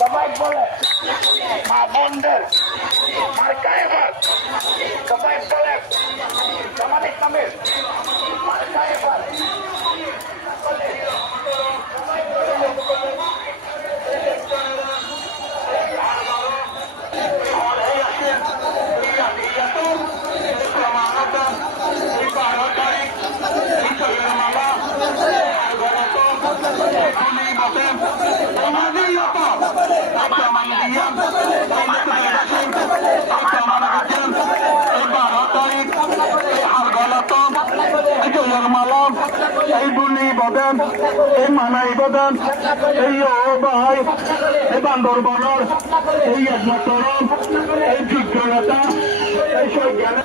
সবাই বলে মা এবার এই বুলি বদান এই মানাই বদান এই ও ভাই এই বান্দরবনের এই একমাত্র এই যোগ্যতা এই সজ্ঞান